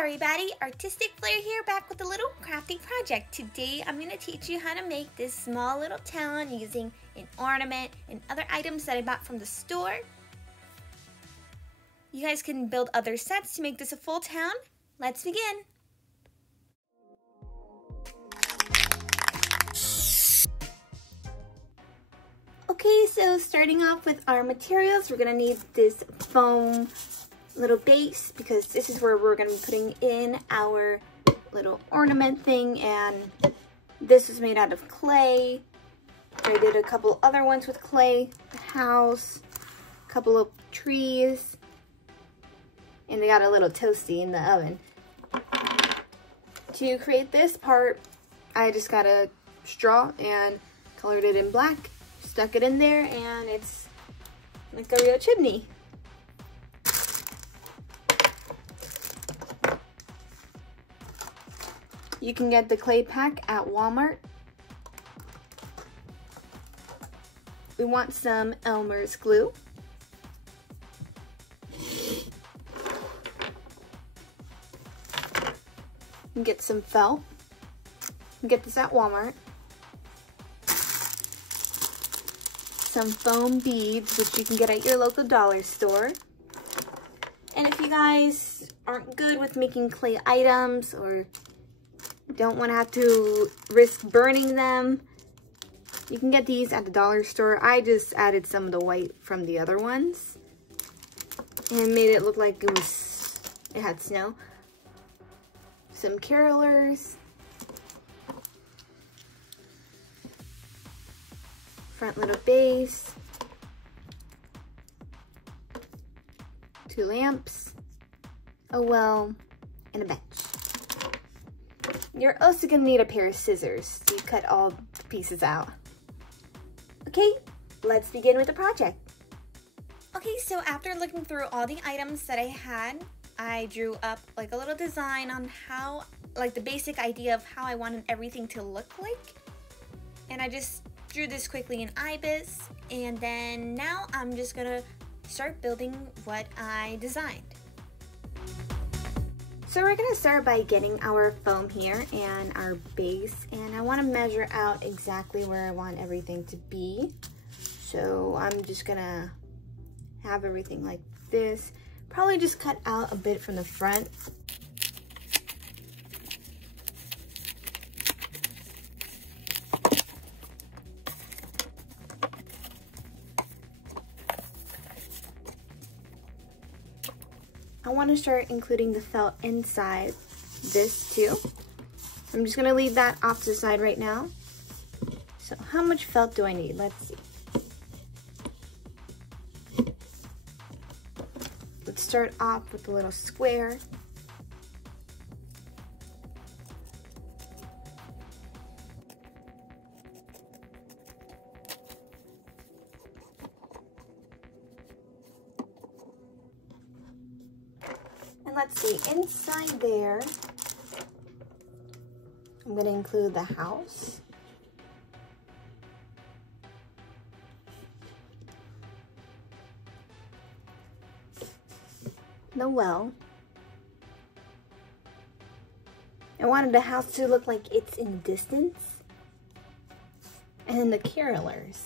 everybody, Artistic Flair here, back with a little crafting project. Today I'm going to teach you how to make this small little town using an ornament and other items that I bought from the store. You guys can build other sets to make this a full town. Let's begin. Okay, so starting off with our materials, we're going to need this foam little base because this is where we're going to be putting in our little ornament thing, and this was made out of clay. I did a couple other ones with clay, the house, a couple of trees, and they got a little toasty in the oven. To create this part, I just got a straw and colored it in black, stuck it in there, and it's like a real chimney. You can get the clay pack at Walmart. We want some Elmer's glue. And get some felt. Get this at Walmart. Some foam beads, which you can get at your local dollar store. And if you guys aren't good with making clay items or don't want to have to risk burning them, you can get these at the dollar store. I just added some of the white from the other ones and made it look like it had snow. Some carolers, front little base, 2 lamps, a well, and a bench. You're also going to need a pair of scissors to cut all the pieces out. Okay, let's begin with the project. Okay, so after looking through all the items that I had, I drew up like a little design on how, like the basic idea of how I wanted everything to look like. And I just drew this quickly in Ibis, and then now I'm just gonna start building what I designed. So we're gonna start by getting our foam here and our base, and I wanna measure out exactly where I want everything to be. So I'm just gonna have everything like this. Probably just cut out a bit from the front. I want to start including the felt inside this too. I'm just going to leave that off to the side right now. So how much felt do I need? Let's see. Let's start off with a little square. And let's see, inside there, I'm going to include the house. The well. I wanted the house to look like it's in the distance. And then the carolers.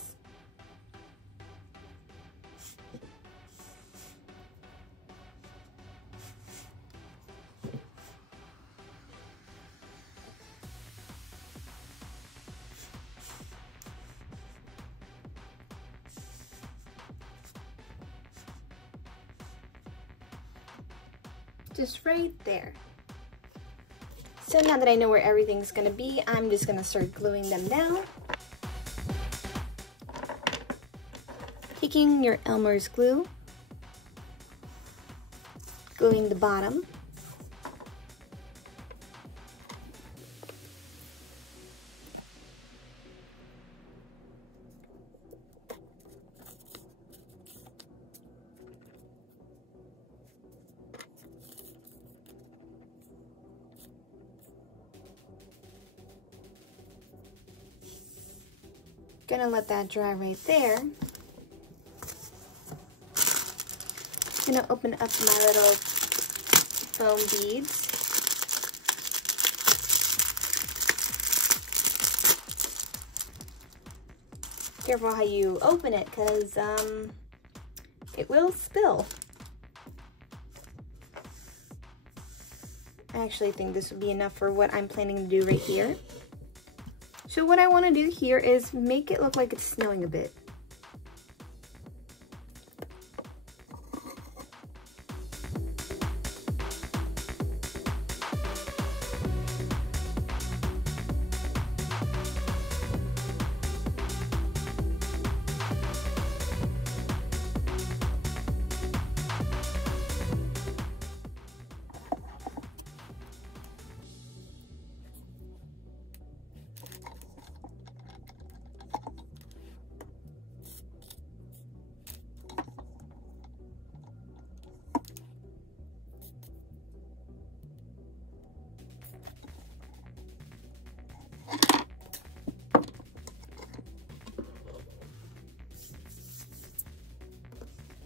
Just right there. So now that I know where everything's gonna be, I'm just gonna start gluing them down. Taking your Elmer's glue, gluing the bottom. Gonna let that dry right there. Gonna open up my little foam beads. Careful how you open it, because it will spill. I actually think this would be enough for what I'm planning to do right here. So what I want to do here is make it look like it's snowing a bit.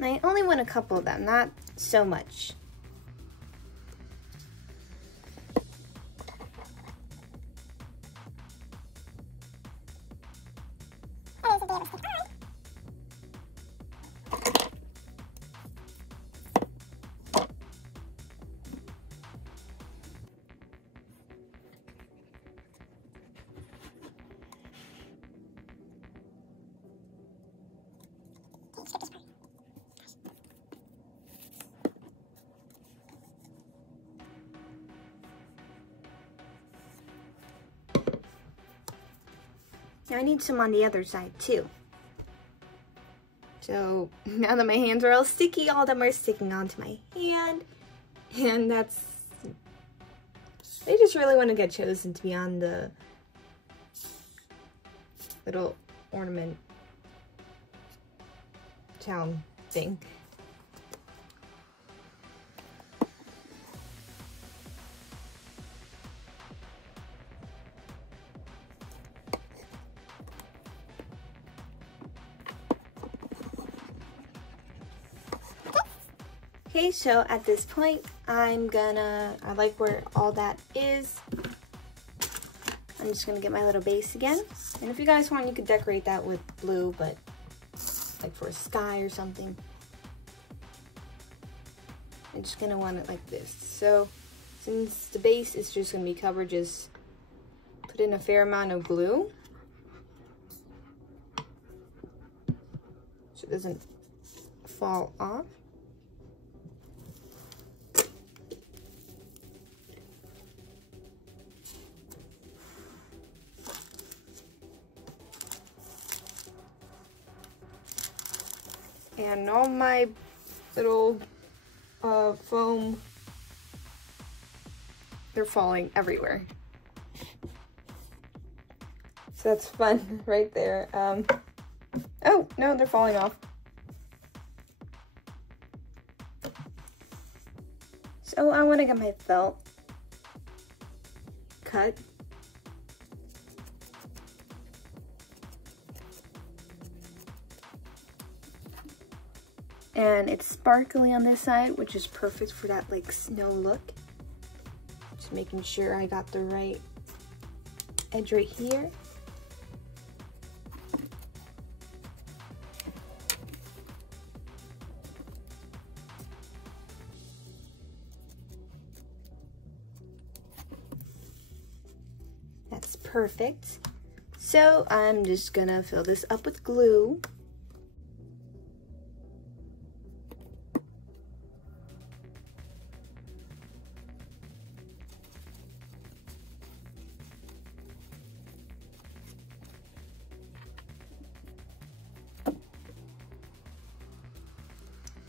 I only want a couple of them, not so much. Now I need some on the other side too. So now that my hands are all sticky, all of them are sticking onto my hand. And I just really want to get chosen to be on the little ornament town thing. Okay, so at this point, I like where all that is. I'm just gonna get my little base again. And if you guys want, you could decorate that with blue, but like for a sky or something. I'm just gonna want it like this. So since the base is just gonna be covered, just put in a fair amount of glue so it doesn't fall off. And all my little foam, they're falling everywhere. So that's fun right there. Oh, no, they're falling off. So I want to get my felt cut. And it's sparkly on this side, which is perfect for that like snow look. Just making sure I got the right edge right here. That's perfect. So I'm just gonna fill this up with glue.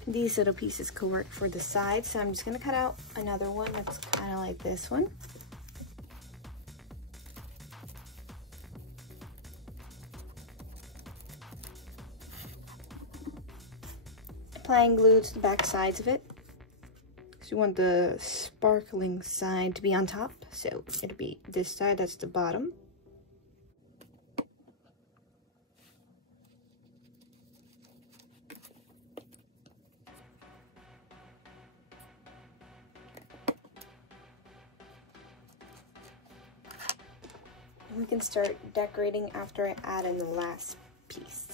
These little pieces could work for the side, so I'm just gonna cut out another one that's kind of like this one. Applying glue to the back sides of it. So you want the sparkling side to be on top, so it'll be this side, that's the bottom. We can start decorating after I add in the last piece.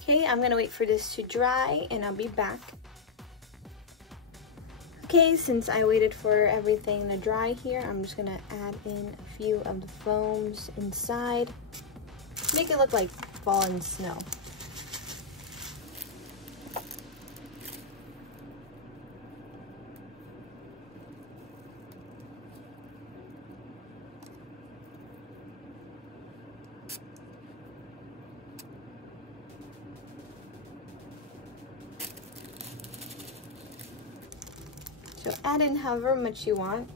Okay, I'm gonna wait for this to dry and I'll be back. Okay, since I waited for everything to dry here, I'm just gonna add in a few of the foams inside. Make it look like fallen snow. So add in however much you want.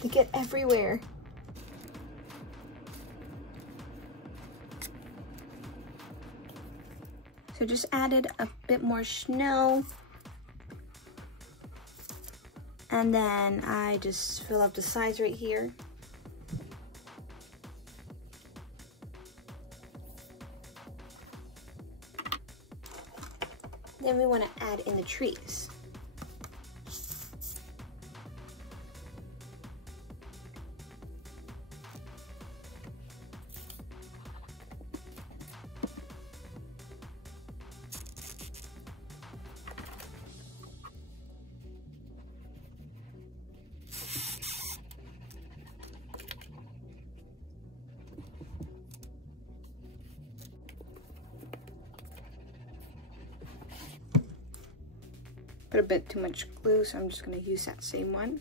They get everywhere. So just added a bit more snow. And then I just fill up the sides right here. Then we want to add in the trees. Put a bit too much glue, so I'm just going to use that same one.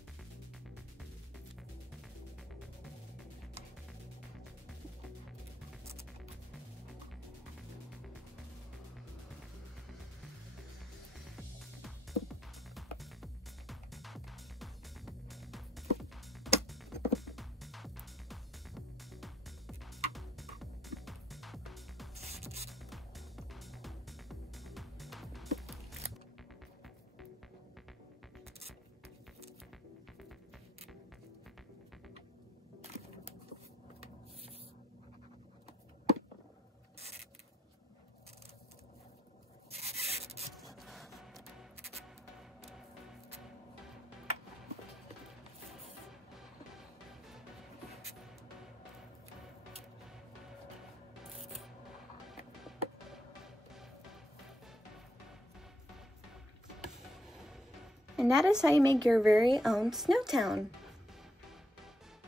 And that is how you make your very own snow town.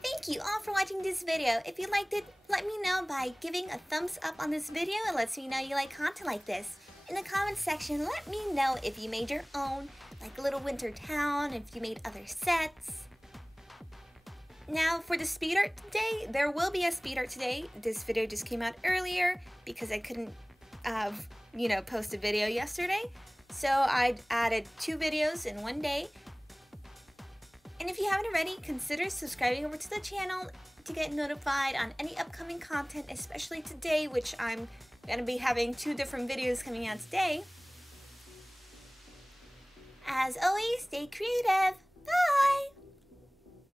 Thank you all for watching this video. If you liked it, let me know by giving a thumbs up on this video. It lets me know you like content like this. In the comments section, let me know if you made your own, like a little winter town, if you made other sets. Now for the speed art today, there will be a speed art today. This video just came out earlier because I couldn't, post a video yesterday. So I added 2 videos in one day. And if you haven't already, consider subscribing over to the channel to get notified on any upcoming content, especially today, which I'm going to be having 2 different videos coming out today. As always, stay creative!